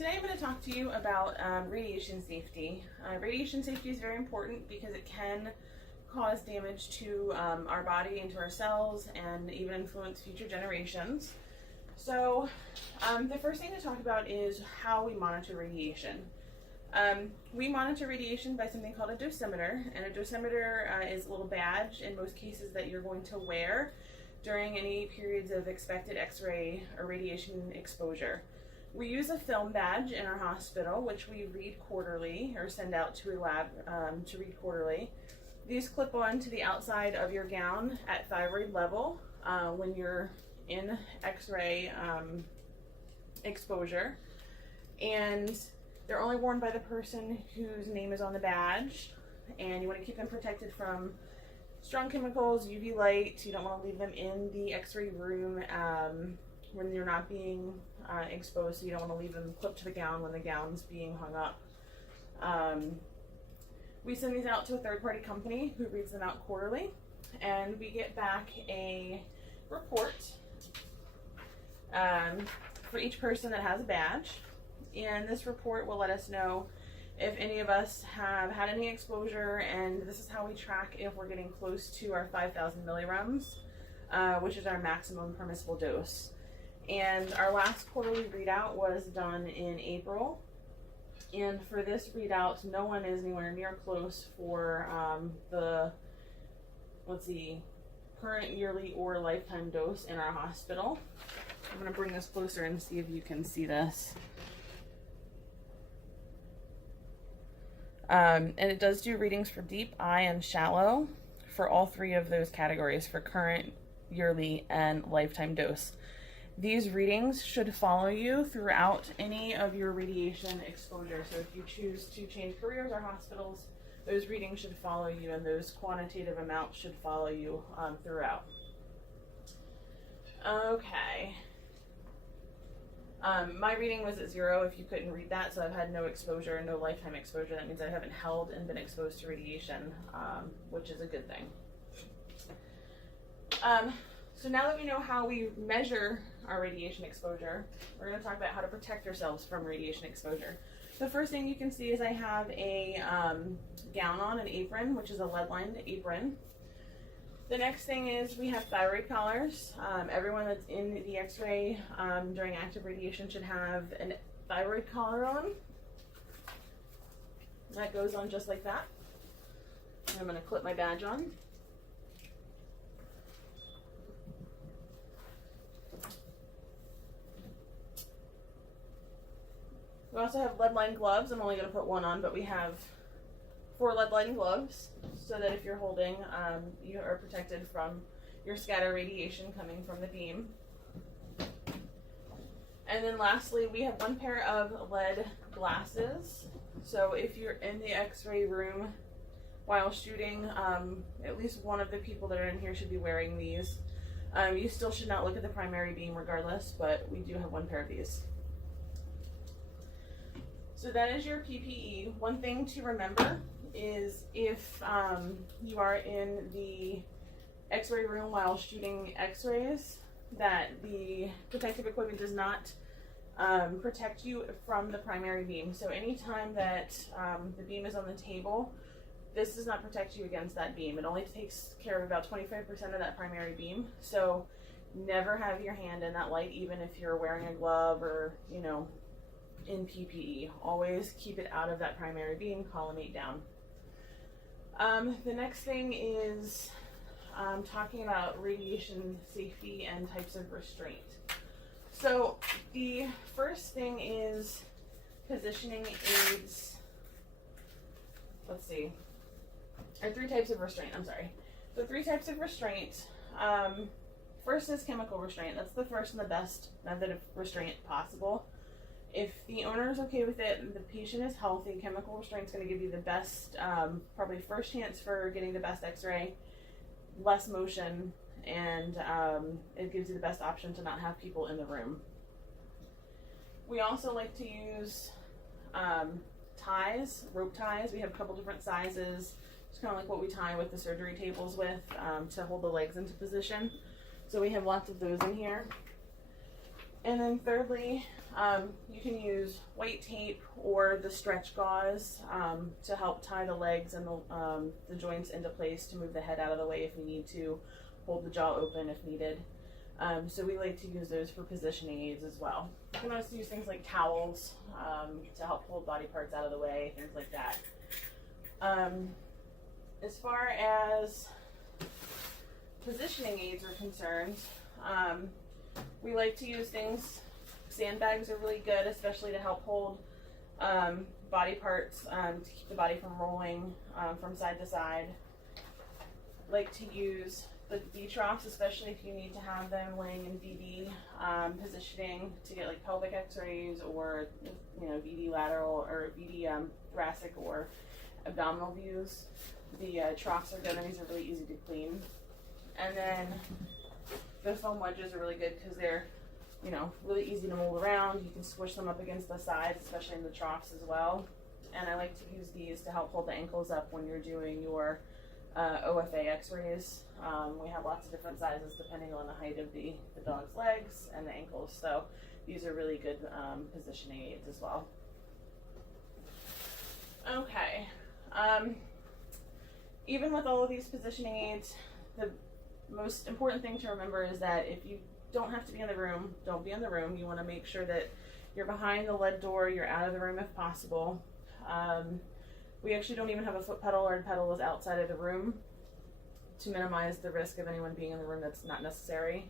Today I'm going to talk to you about radiation safety. Radiation safety is very important because it can cause damage to our body and to our cells and even influence future generations. So the first thing to talk about is how we monitor radiation. We monitor radiation by something called a dosimeter, and a dosimeter is a little badge in most cases that you're going to wear during any periods of expected X-ray or radiation exposure. We use a film badge in our hospital, which we read quarterly or send out to a lab to read quarterly. These clip on to the outside of your gown at thyroid level when you're in X-ray exposure, and they're only worn by the person whose name is on the badge, and you want to keep them protected from strong chemicals, UV light. You don't want to leave them in the X-ray room when you're not being exposed, so you don't want to leave them clipped to the gown when the gown's being hung up. We send these out to a third-party company who reads them out quarterly, and we get back a report for each person that has a badge, and this report will let us know if any of us have had any exposure, and this is how we track if we're getting close to our 5,000 millirems, which is our maximum permissible dose. And our last quarterly readout was done in April. And for this readout, no one is anywhere near close for the, current yearly or lifetime dose in our hospital. I'm going to bring this closer and see if you can see this. And it does do readings for deep, eye, and shallow for all three of those categories for current, yearly, and lifetime dose. These readings should follow you throughout any of your radiation exposure. So if you choose to change careers or hospitals, those readings should follow you, and those quantitative amounts should follow you throughout. Okay. My reading was at 0 if you couldn't read that, so I've had no exposure, no lifetime exposure. That means I haven't held and been exposed to radiation, which is a good thing. So now that we know how we measure our radiation exposure, we're going to talk about how to protect ourselves from radiation exposure. The first thing you can see is I have a gown on, an apron, which is a lead-lined apron. The next thing is we have thyroid collars. Everyone that's in the X-ray during active radiation should have a thyroid collar on. That goes on just like that. I'm going to clip my badge on. We also have lead-lined gloves. I'm only going to put one on, but we have 4 lead-lined gloves so that if you're holding, you are protected from your scatter radiation coming from the beam. And then lastly, we have 1 pair of lead glasses. So if you're in the X-ray room while shooting, at least one of the people that are in here should be wearing these. You still should not look at the primary beam regardless, but we do have 1 pair of these. So that is your PPE. One thing to remember is if you are in the X-ray room while shooting X-rays, that the protective equipment does not protect you from the primary beam. So anytime that the beam is on the table, this does not protect you against that beam. It only takes care of about 25% of that primary beam. So never have your hand in that light, even if you're wearing a glove or, in PPE. Always keep it out of that primary beam, column 8 down. The next thing is talking about radiation safety and types of restraint. So the first thing is positioning aids. Or 3 types of restraint, I'm sorry. So 3 types of restraint. First is chemical restraint. That's the first and the best method of restraint possible. If the owner is okay with it and the patient is healthy, chemical restraint is going to give you the best, probably first chance for getting the best X-ray, less motion, and it gives you the best option to not have people in the room. We also like to use ties, rope ties. We have a couple different sizes. It's kind of like what we tie with the surgery tables with to hold the legs into position. So we have lots of those in here. And then thirdly, you can use white tape or the stretch gauze to help tie the legs and the joints into place to move the head out of the way if we need to, hold the jaw open if needed. So we like to use those for positioning aids as well. You can also use things like towels to help hold body parts out of the way, things like that. As far as positioning aids are concerned, we like to use things, sandbags are really good, especially to help hold body parts, to keep the body from rolling from side to side. Like to use the V troughs, especially if you need to have them laying in VD positioning to get like pelvic x-rays or, you know, VD lateral or VD thoracic or abdominal views. The troughs are good and these are really easy to clean. And then the foam wedges are really good because they're, you know, really easy to mold around. You can squish them up against the sides, especially in the troughs as well. And I like to use these to help hold the ankles up when you're doing your OFA x-rays. We have lots of different sizes depending on the height of the dog's legs and the ankles. So these are really good positioning aids as well. Okay. Even with all of these positioning aids, the most important thing to remember is that if you don't have to be in the room, don't be in the room. You want to make sure that you're behind the lead door, you're out of the room if possible. We actually don't even have a foot pedal. Our pedal is outside of the room to minimize the risk of anyone being in the room that's not necessary.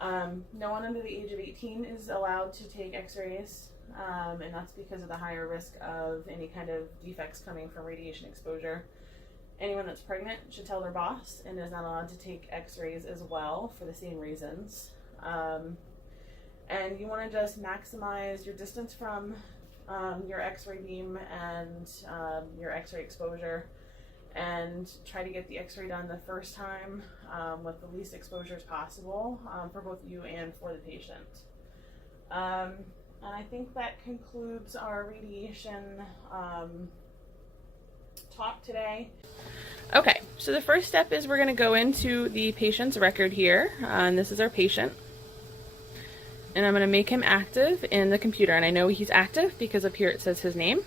No one under the age of 18 is allowed to take x-rays, and that's because of the higher risk of any kind of defects coming from radiation exposure. Anyone that's pregnant should tell their boss and is not allowed to take x-rays as well for the same reasons. And you want to just maximize your distance from your x-ray beam and your x-ray exposure, and try to get the x-ray done the first time with the least exposures possible for both you and for the patient. And I think that concludes our radiation talk today. Okay, so the first step is we're going to go into the patient's record here, and this is our patient. And I'm going to make him active in the computer, and I know he's active because up here it says his name.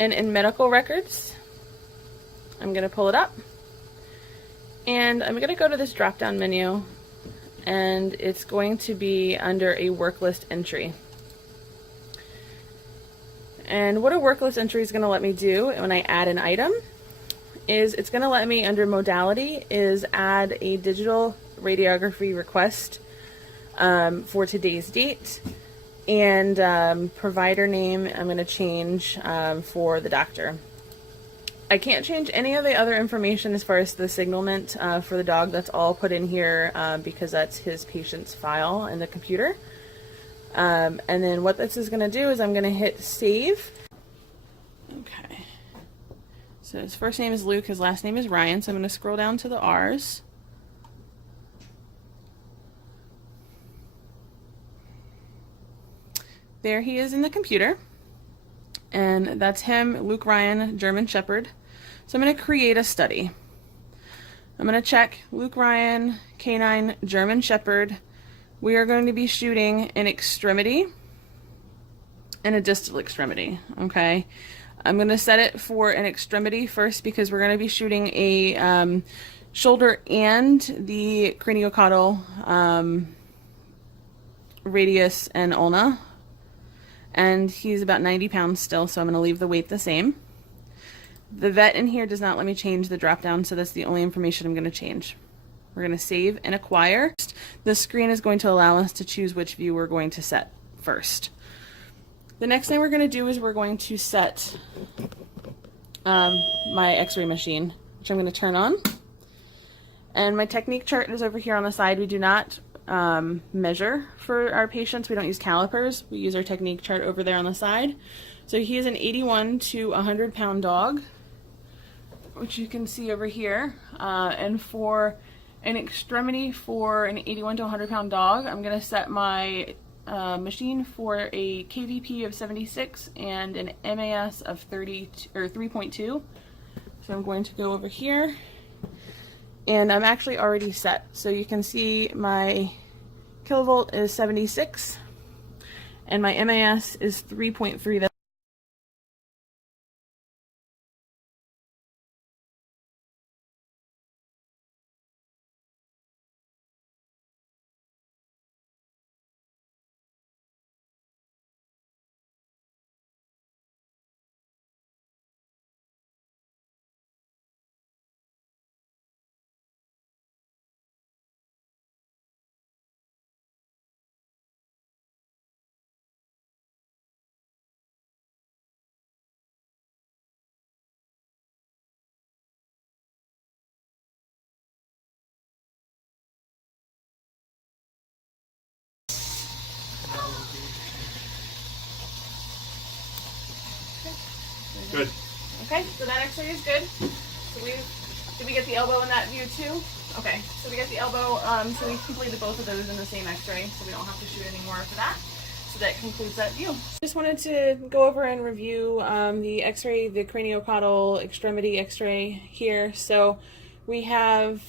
And in medical records, I'm going to pull it up, and I'm going to go to this drop-down menu, and it's going to be under a work list entry. And what a work list entry is going to let me do when I add an item is it's going to let me, under modality, is add a digital radiography request for today's date, and provider name I'm going to change for the doctor. I can't change any of the other information as far as the signalment for the dog. That's all put in here because that's his patient's file in the computer. And then what this is going to do is I'm going to hit save. Okay. So his first name is Luke, his last name is Ryan, so I'm going to scroll down to the R's. There he is in the computer. And that's him, Luke Ryan, German Shepherd. So I'm going to create a study. I'm going to check Luke Ryan, Canine, German Shepherd. We are going to be shooting an extremity and a distal extremity, okay? I'm going to set it for an extremity first because we're going to be shooting a shoulder and the craniocaudal radius and ulna. And he's about 90 pounds still, so I'm going to leave the weight the same. The vet in here does not let me change the drop down, so that's the only information I'm going to change. We're going to save and acquire. The screen is going to allow us to choose which view we're going to set first. The next thing we're going to do is we're going to set my x-ray machine, which I'm going to turn on. And my technique chart is over here on the side. We do not measure for our patients. We don't use calipers. We use our technique chart over there on the side. So he is an 81 to 100 pound dog, which you can see over here. And for an extremity for an 81 to 100 pound dog, I'm going to set my machine for a KVP of 76 and an MAS of 3.2. So I'm going to go over here, and I'm actually already set. So you can see my kilovolt is 76, and my MAS is 3.3. Good. Okay, so that x-ray is good. So did we get the elbow in that view too? Okay, so we got the elbow, so we completed both of those in the same x-ray, so we don't have to shoot any more for that. So that concludes that view. Just wanted to go over and review the x-ray, the craniocaudal extremity x-ray here. So we have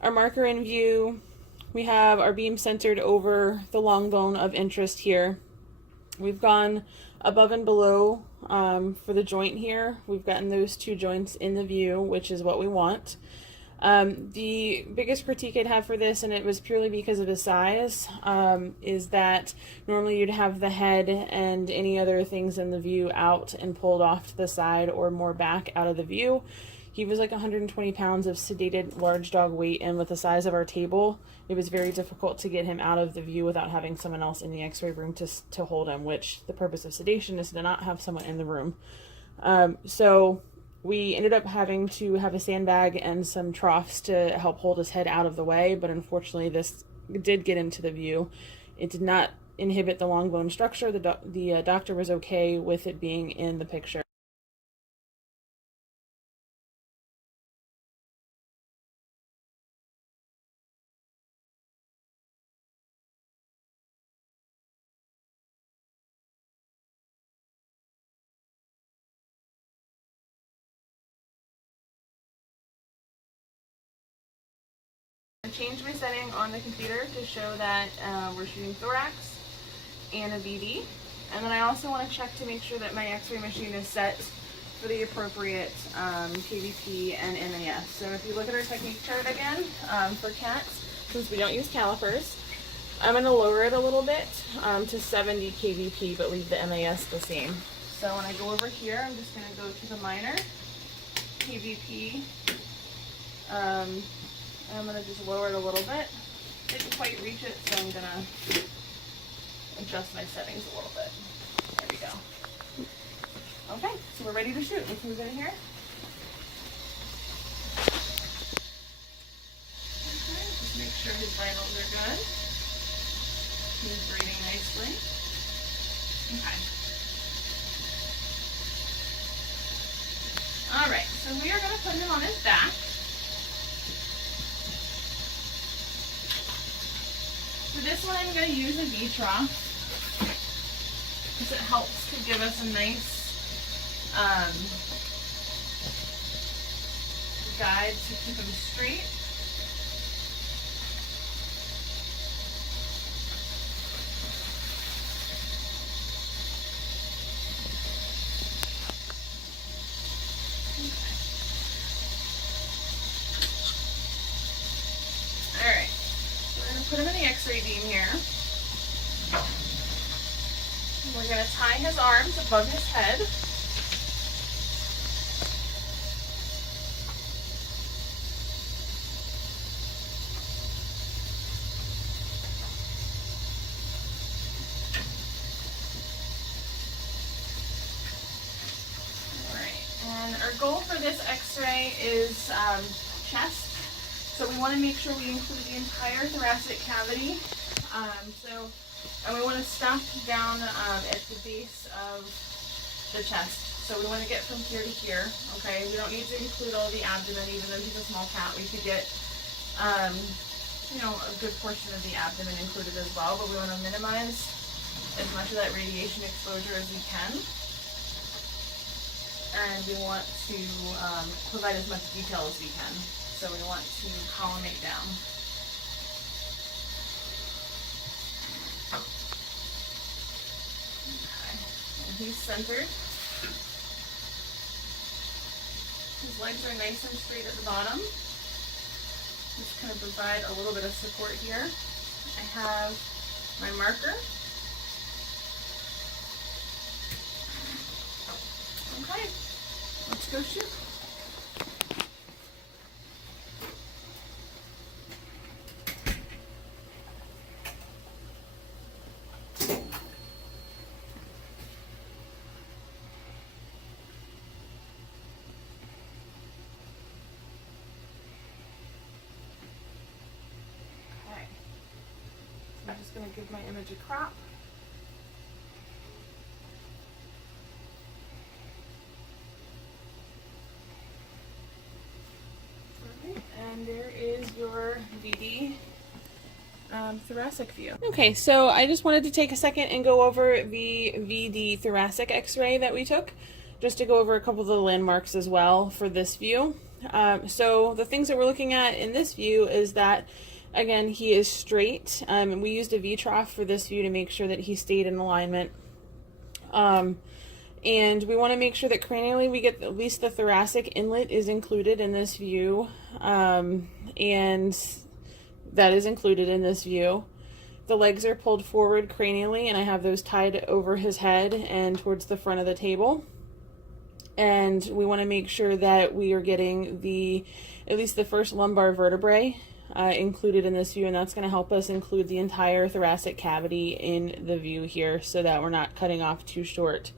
our marker in view. We have our beam centered over the long bone of interest here. We've gone above and below for the joint here. We've gotten those two joints in the view, which is what we want. The biggest critique I'd have for this, and it was purely because of the size, is that normally you'd have the head and any other things in the view out and pulled off to the side or more back out of the view. He was like 120 pounds of sedated large dog weight, and with the size of our table, it was very difficult to get him out of the view without having someone else in the x-ray room to hold him, which the purpose of sedation is to not have someone in the room. So we ended up having to have a sandbag and some troughs to help hold his head out of the way, but unfortunately this did get into the view. It did not inhibit the long bone structure. The doctor was okay with it being in the picture. I changed my setting on the computer to show that we're shooting thorax and a VD. And then I also want to check to make sure that my x-ray machine is set for the appropriate KVP and MAS. So if you look at our technique chart again, for cats, since we don't use calipers, I'm going to lower it a little bit to 70 KVP, but leave the MAS the same. So when I go over here, I'm just going to go to the minor KVP. I'm going to just lower it a little bit. Didn't quite reach it, so I'm going to adjust my settings a little bit. There we go. Okay, so we're ready to shoot. Let's move in here. Okay, just make sure his vitals are good. He's breathing nicely. Okay. All right, so we are going to put him on his back. For this one, I'm going to use a V-trough because it helps to give us a nice guide to keep him straight. Alright, so we're going to put him in the x-ray beam here. And we're going to tie his arms above his head. Our goal for this x-ray is chest, so we want to make sure we include the entire thoracic cavity. And we want to stop down at the base of the chest. So we want to get from here to here, okay? We don't need to include all the abdomen, even though he's a small cat. We could get, you know, a good portion of the abdomen included as well, but we want to minimize as much of that radiation exposure as we can. And we want to provide as much detail as we can. So we want to collimate down. he's centered. His legs are nice and straight at the bottom. Just kind of provide a little bit of support here. I have my marker. Okay, let's go shoot. I'm just going to give my image a crop. Perfect. And there is your VD thoracic view. Okay, so I just wanted to take a second and go over the VD thoracic x-ray that we took, just to go over a couple of the landmarks as well for this view. So the things that we're looking at in this view is that, again, he is straight, and we used a V-trough for this view to make sure that he stayed in alignment. And we want to make sure that cranially we get at least the thoracic inlet is included in this view, and that is included in this view. The legs are pulled forward cranially, and I have those tied over his head and towards the front of the table. And we want to make sure that we are getting at least the first lumbar vertebrae included in this view, and that's going to help us include the entire thoracic cavity in the view here so that we're not cutting off too short.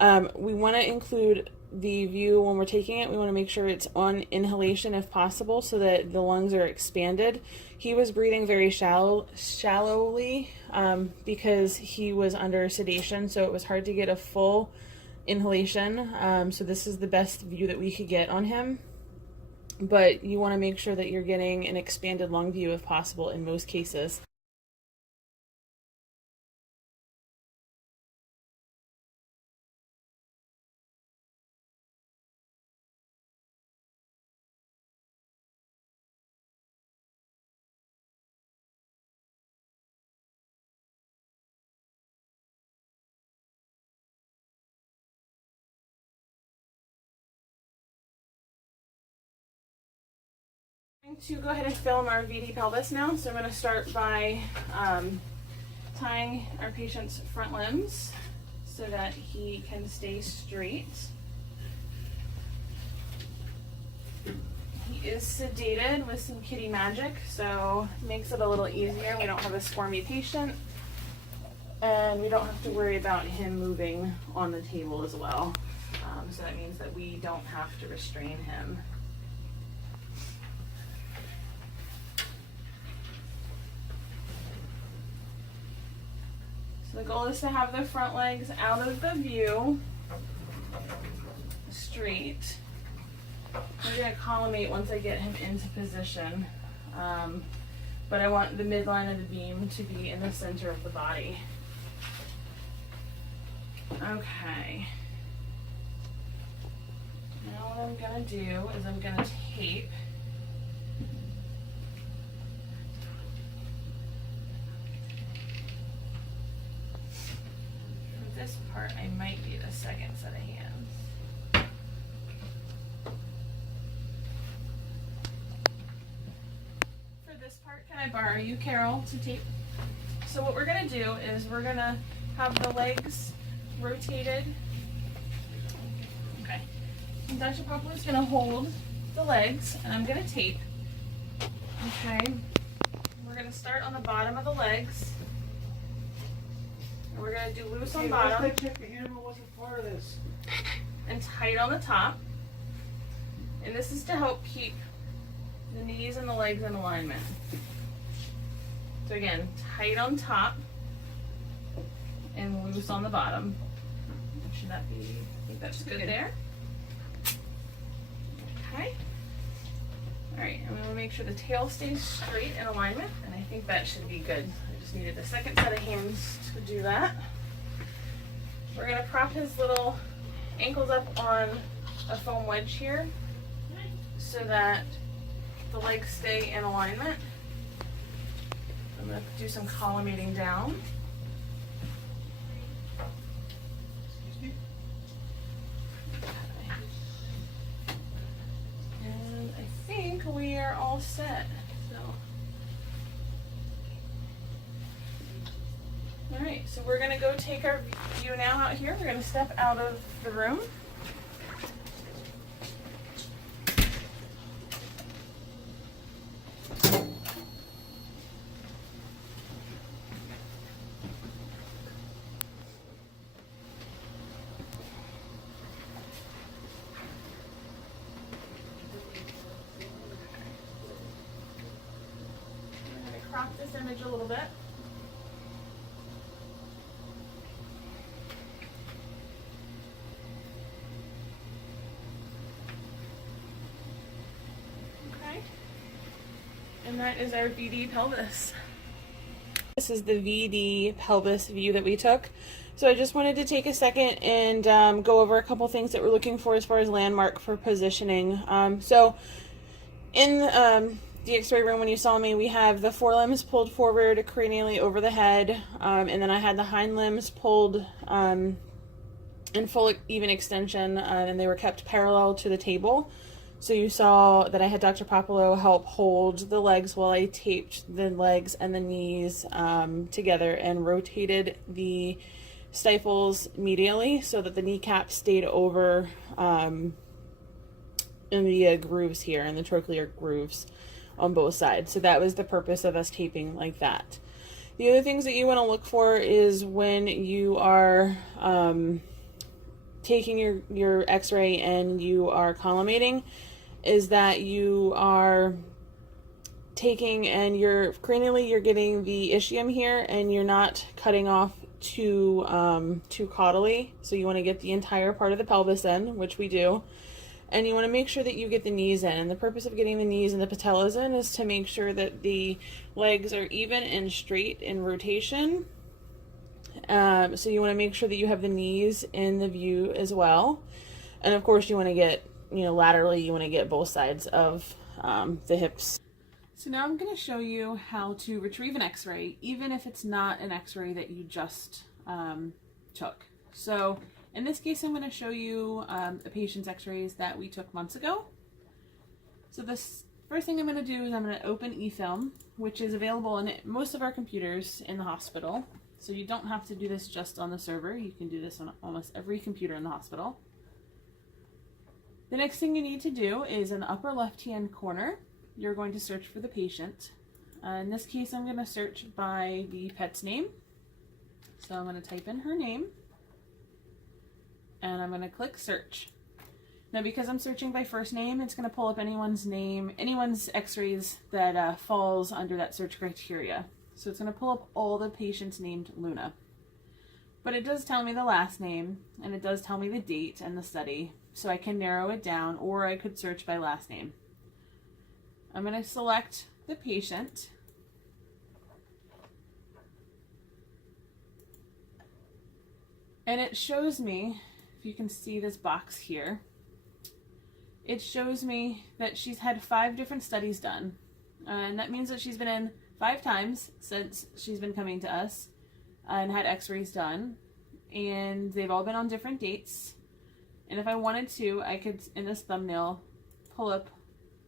We want to include the view when we're taking it. We want to make sure it's on inhalation if possible so that the lungs are expanded. He was breathing very shallowly because he was under sedation, so it was hard to get a full inhalation. So this is the best view that we could get on him. But you want to make sure that you're getting an expanded lung view if possible in most cases. To go ahead and film our VD pelvis now. So I'm going to start by tying our patient's front limbs so that he can stay straight. He is sedated with some kitty magic, so it makes it a little easier. We don't have a squirmy patient, and we don't have to worry about him moving on the table as well. So that means that we don't have to restrain him. So the goal is to have the front legs out of the view, straight. We're going to collimate once I get him into position, but I want the midline of the beam to be in the center of the body. Okay. Now what I'm going to do is I'm going to tape this part. I might need a second set of hands. For this part, can I borrow you, Carol, to tape? So what we're going to do is we're going to have the legs rotated. Okay. And Dr. Poplar is going to hold the legs, and I'm going to tape. Okay. We're going to start on the bottom of the legs. We're going to do loose on bottom and tight on the top. And this is to help keep the knees and the legs in alignment. So again, tight on top and loose on the bottom. Should that be, I think that's good there. Okay. Alright, and we want to make sure the tail stays straight in alignment, and I think that should be good. I just needed a second set of hands to do that. We're going to prop his little ankles up on a foam wedge here so that the legs stay in alignment. I'm going to do some collimating down. we are all set. So, all right, so we're gonna go take our view now out here. We're gonna step out of the room. Crop this image a little bit. Okay. And that is our VD pelvis. This is the VD pelvis view that we took. So I just wanted to take a second and go over a couple things that we're looking for as far as landmark for positioning. So in the x-ray room, when you saw me, we have the forelimbs pulled forward cranially over the head, and then I had the hind limbs pulled in full even extension, and they were kept parallel to the table. So you saw that I had Dr. Popolo help hold the legs while I taped the legs and the knees together and rotated the stifles medially so that the kneecap stayed over in the grooves here, in the trochlear grooves on both sides. So that was the purpose of us taping like that. The other things that you want to look for is when you are taking your x-ray and you are collimating, is that you are taking and you're cranially, you're getting the ischium here and you're not cutting off too caudally. So you want to get the entire part of the pelvis in, which we do. And you want to make sure that you get the knees in. And the purpose of getting the knees and the patellas in is to make sure that the legs are even and straight in rotation. So you want to make sure that you have the knees in the view as well. And of course you want to get, laterally, you want to get both sides of the hips. So now I'm going to show you how to retrieve an x-ray, even if it's not an x-ray that you just took. So in this case, I'm going to show you a patient's x-rays that we took months ago. So this first thing I'm going to do is I'm going to open eFilm, which is available on most of our computers in the hospital. So you don't have to do this just on the server. You can do this on almost every computer in the hospital. The next thing you need to do is in the upper left-hand corner, you're going to search for the patient. In this case, I'm going to search by the pet's name. So I'm going to type in her name. And I'm going to click search. Now because I'm searching by first name, it's going to pull up anyone's name, anyone's x-rays that falls under that search criteria. So it's going to pull up all the patients named Luna. But it does tell me the last name, and it does tell me the date and the study, so I can narrow it down, or I could search by last name. I'm going to select the patient. And it shows me, if you can see this box here, it shows me that she's had 5 different studies done. And that means that she's been in 5 times since she's been coming to us and had x-rays done. And they've all been on different dates. And if I wanted to, I could, in this thumbnail, pull up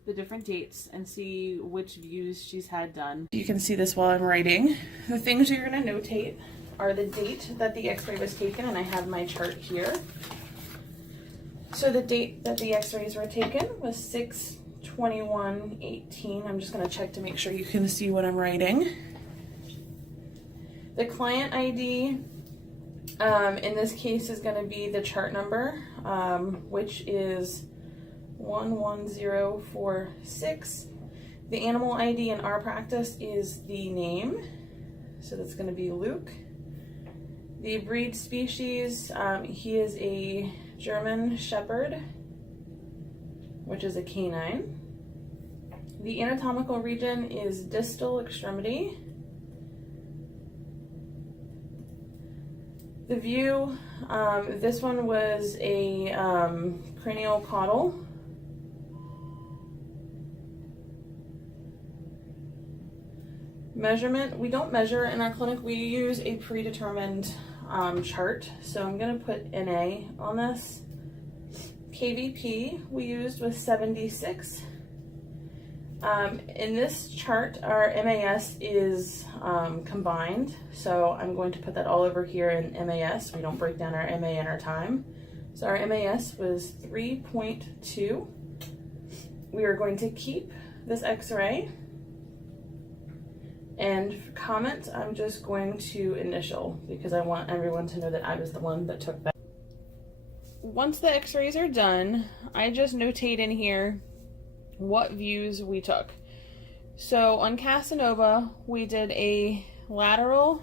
the different dates and see which views she's had done. You can see this while I'm writing. The things you're going to notate are the date that the x-ray was taken, and I have my chart here. So the date that the x-rays were taken was 6/21/18. I'm just going to check to make sure you can see what I'm writing. The client ID in this case is going to be the chart number, which is 11046. The animal ID in our practice is the name, so that's going to be Luke. The breed species, he is a German Shepherd, which is a canine. The anatomical region is distal extremity. The view, this one was a cranial caudal. Measurement, we don't measure in our clinic, we use a predetermined chart. So I'm going to put NA on this. KVP we used was 76. In this chart, our MAS is combined, so I'm going to put that all over here in MAS. We don't break down our MA and our time. So our MAS was 3.2. We are going to keep this x-ray, and for comment, I'm just going to initial because I want everyone to know that I was the one that took that. Once the x-rays are done, I just notate in here what views we took. So on Casanova, we did a lateral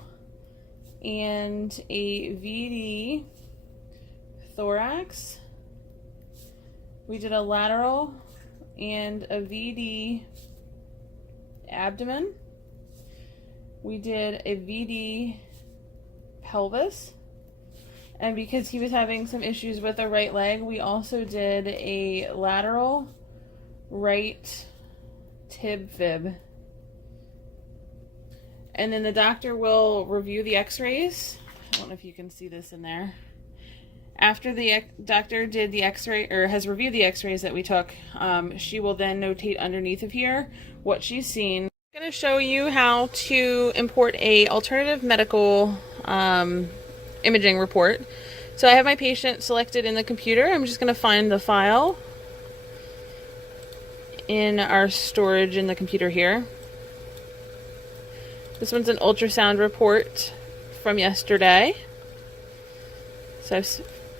and a VD thorax. We did a lateral and a VD abdomen. We did a VD pelvis. And because he was having some issues with the right leg, we also did a lateral right tib fib. And then the doctor will review the x-rays. I don't know if you can see this in there. After the doctor did the x-ray, or has reviewed the x-rays that we took, she will then notate underneath of here what she's seen. I'm going to show you how to import a alternative medical imaging report. So I have my patient selected in the computer. I'm just going to find the file in our storage in the computer here. This one's an ultrasound report from yesterday. So I've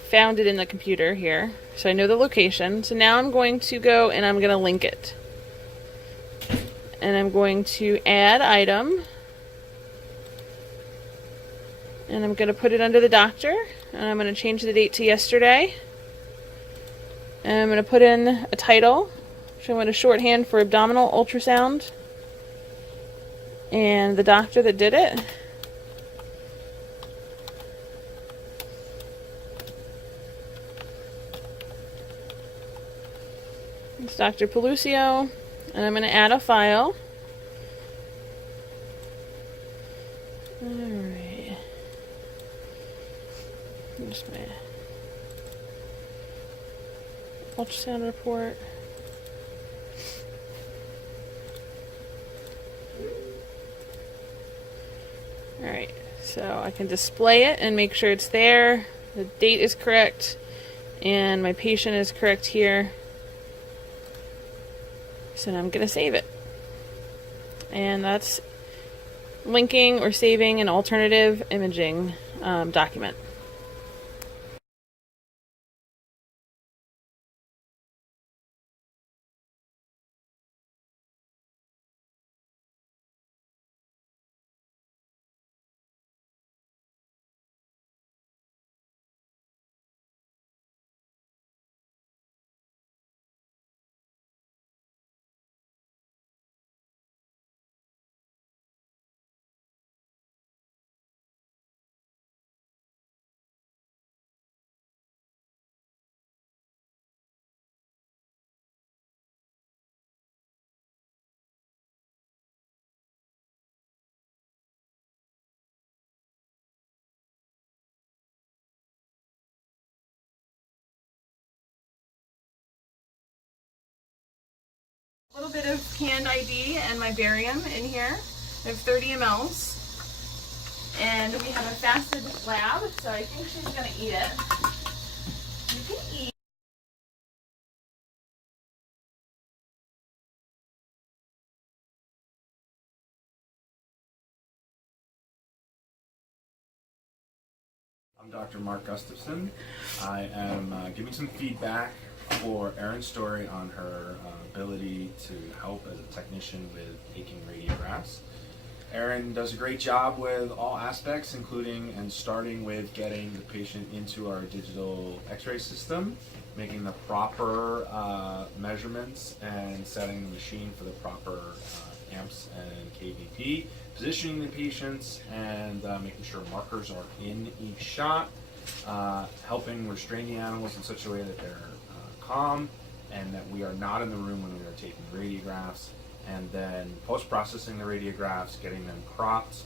found it in the computer here. So I know the location. So now I'm going to go and I'm going to link it. And I'm going to add item. And I'm going to put it under the doctor. And I'm going to change the date to yesterday. And I'm going to put in a title. So I'm going to shorthand for abdominal ultrasound. And the doctor that did it. It's Dr. Pelucio. And I'm going to add a file. Alright. Just my ultrasound report. Alright, so I can display it and make sure it's there, the date is correct, and my patient is correct here. So now I'm going to save it. And that's linking or saving an alternative imaging document. A little bit of canned ID and my barium in here. I have 30 mLs. And we have a fasted lab, so I think she's going to eat it. You can eat. I'm Dr. Mark Gustafson. I am giving some feedback for Erin's story on her ability to help as a technician with taking radiographs. Erin does a great job with all aspects, including and starting with getting the patient into our digital x-ray system, making the proper measurements and setting the machine for the proper amps and kVp, positioning the patients and making sure markers are in each shot, helping restrain the animals in such a way that they're calm and that we are not in the room when we are taking radiographs, and then post-processing the radiographs, getting them cropped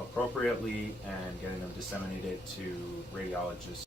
appropriately and getting them disseminated to radiologists